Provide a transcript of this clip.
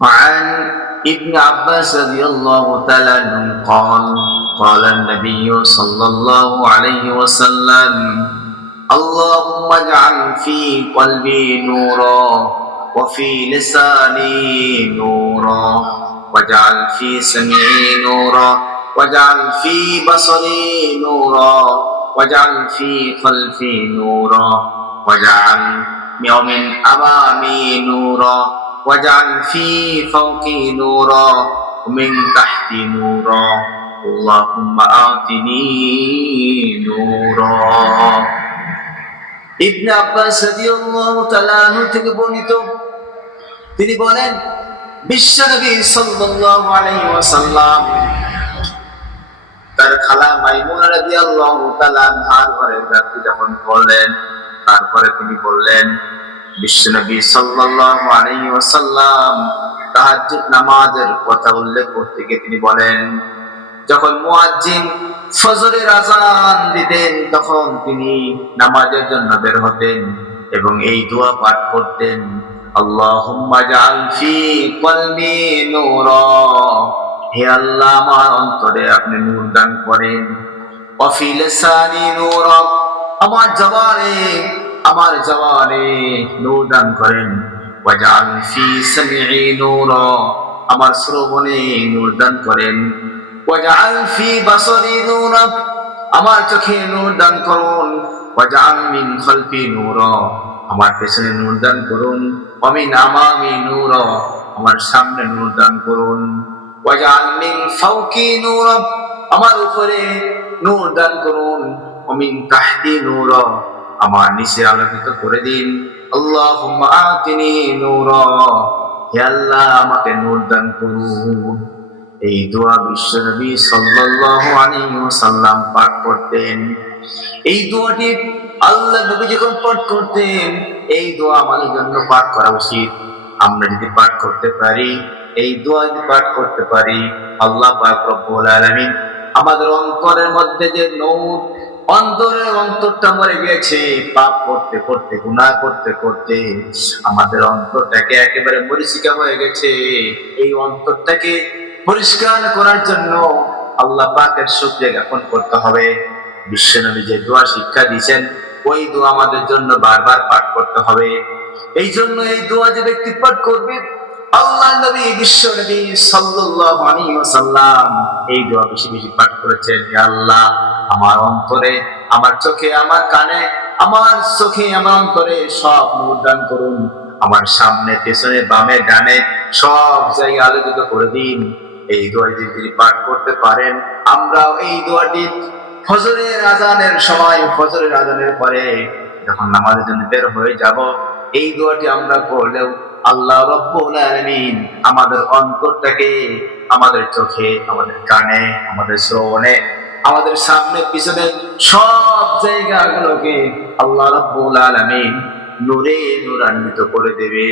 وعن ابن عباس رضي الله تعالى عنه قال قال النبي صلى الله عليه وسلم اللهم اجعل في قلبي نورا وفي لساني نورا واجعل في سمعي نورا واجعل في بصري نورا واجعل في خلفي نورا واجعل من أمامي نورا واجعل في فوقي نورا ومن تحتي نورا اللهم آتني نورا। ইবনে আব্বাস রাদিয়াল্লাহু তাআলা আনহু থেকে বর্ণিত, তিনি বলেন বিশ্বনবী সাল্লাল্লাহু আলাইহি ওয়াসাল্লাম তার খালা মাইমুনা রাদিয়াল্লাহু তাআলা আনহার ঘরে রাত্রি যাপন করলেন। তারপরে তিনি বললেন, বিশ্বনবী সাল্লাল্লাহু আলাইহি ওয়াসাল্লাম তাহাজ্জুদ নামাজের কথা উল্লেখ করতে গিয়ে তিনি বলেন, যখন মুয়াজ্জিন ফজরের আযান দিতেন তখন তিনি নামাজের জন্য বের হতেন এবং এই দোয়া পাঠ করতেন, আল্লাহুম্মা জাআল ফি কলবি নূরা, হে আল্লাহ আমার অন্তরে আপনি নূর দান করেন, ওয়া ফি লিসানি নূরা, আমার জবানে নূর দান করেন, ওয়াজআল ফি সামঈ নূরা, আমার শ্রবণে নূর দান করেন, ওয়াজআল ফি বাসারি নূরা, আমার চোখে নূর দান করুন, ওয়াজআল মিন খালফি নূরা, আমার পেছনে নূর দান করুন, ওয়া মিন আমামি নূরা, আমার সামনে নূর দান করুন, ওয়াজআল মিন ফাওকি নূরা, আমার উপরে নূর দান করুন, ওয়া মিন তাহতি নূরা, আমার নিচে আলোকিত করে দিন, আল্লাহুম্মা আতিনি নূরা, হে আল্লাহ আমাকে নূর দান করুন। এই দোয়া বিশ্বনবী সাল্লাল্লাহু আলাইহি ওয়াসাল্লাম পাঠ করতেন। এই দোয়াটি আল্লাহ নবী যখন পাঠ করতেন, এই দোয়া আমাদের জন্য পাঠ করা উচিত। আমরা যদি পাঠ করতে পারি, এই দোয়া যদি পাঠ করতে পারি, আল্লাহ পাক রব্বুল আলামিন আমাদের অন্তরের মধ্যে যে নূর, অন্তরটা মরে গিয়েছে, পাপ করতে করতে গুনাহ করতে করতে আমাদের অন্তরটাকে একেবারে মরিচিকা হয়ে গেছে, এই অন্তরটাকে পরিষ্কার করার জন্য আল্লাহ পাকের শুকরিয়া জ্ঞাপন করতে হবে। বিশ্বনবী যে দোয়া শিক্ষা দিয়েছেন, ওই দোয়া আমাদের জন্য বারবার পাঠ করতে হবে। এই জন্য এই দোয়া যে ব্যক্তি পাঠ করবে, আল্লাহ নবী বিশ্বনবী সাল্লাল্লাহু আলাইহি ওয়াসাল্লাম এই দোয়া বেশি বেশি পাঠ করেছেন, হে আল্লাহ আমার অন্তরে, আমার চোখে, আমার কানে, আমার চোখে, আমার অন্তরে সব নূর দান করুন, আমার সামনে পেছনে বামে ডানে সব জায়গায় আলোকিত করে দিন। এই দোয়াটি যদি পাঠ করতে পারেন, আমরাও এই দোয়াটি ফজরের আযানের সময়, ফজরের আযানের পরে যখন নামাজের জন্য বের হয়ে যাব, এই দোয়াটি আমরা করলেও আল্লাহ রাব্বুল আলামিন আমাদের অন্তরটাকে, আমাদের চোখে, আমাদের কানে, আমাদের শ্রবণে, আমাদের সামনে পিছনে সব জায়গাগুলোকে আল্লাহ রাব্বুল আলামিন নূরে নূরান্বিত করে দেবে।